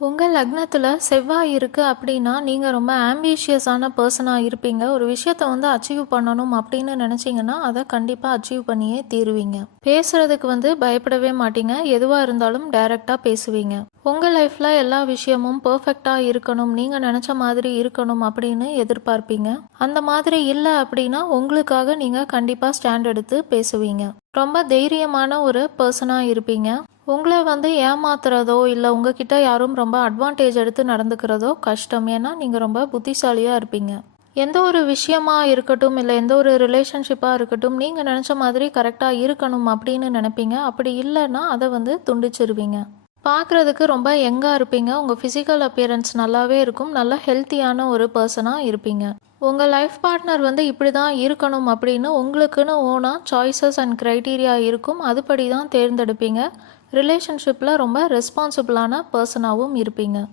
உங்கள் லக்னத்தில் செவ்வாய் இருக்குது அப்படின்னா நீங்கள் ரொம்ப ஆம்பிஷியஸான பர்சனாக இருப்பீங்க. ஒரு விஷயத்த அச்சீவ் பண்ணணும் அப்படின்னு நினச்சிங்கன்னா அதை கண்டிப்பாக அச்சீவ் பண்ணியே தீருவீங்க. பேசுகிறதுக்கு பயப்படவே மாட்டீங்க. எதுவாக இருந்தாலும் டைரெக்டாக பேசுவீங்க. உங்கள் லைஃப்பில் எல்லா விஷயமும் பர்ஃபெக்டாக இருக்கணும், நீங்கள் நினச்ச மாதிரி இருக்கணும் அப்படின்னு எதிர்பார்ப்பீங்க. அந்த மாதிரி இல்லை அப்படின்னா உங்களுக்காக நீங்கள் கண்டிப்பாக ஸ்டாண்ட் எடுத்து பேசுவீங்க. ரொம்ப தைரியமான ஒரு பர்சனாக இருப்பீங்க. உங்களை ஏமாத்துறதோ இல்லை உங்ககிட்ட யாரும் ரொம்ப அட்வான்டேஜ் எடுத்து நடந்துக்கிறதோ கஷ்டம். ஏன்னா நீங்கள் ரொம்ப புத்திசாலியாக இருப்பீங்க. எந்த ஒரு விஷயமா இருக்கட்டும் இல்லை எந்த ஒரு ரிலேஷன்ஷிப்பாக இருக்கட்டும் நீங்கள் நினச்ச மாதிரி கரெக்டாக இருக்கணும் அப்படின்னு நினைப்பீங்க. அப்படி இல்லைன்னா அதை துண்டிச்சிருவீங்க. பார்க்குறதுக்கு ரொம்ப யங்காக இருப்பீங்க. உங்கள் ஃபிசிக்கல் அப்பியரன்ஸ் நல்லாவே இருக்கும். நல்ல ஹெல்த்தியான ஒரு பர்சனாக இருப்பீங்க. உங்கள் லைஃப் பார்ட்னர் இப்படி தான் இருக்கணும் அப்படின்னு உங்களுக்குன்னு ஓனாக சாய்ஸஸ் அண்ட் க்ரைட்டீரியா இருக்கும். அதுபடி தான் தேர்ந்தெடுப்பீங்க. ரிலேஷன்ஷிப்பில் ரொம்ப ரெஸ்பான்சிபிளான பர்சனாகவும் இருப்பீங்க.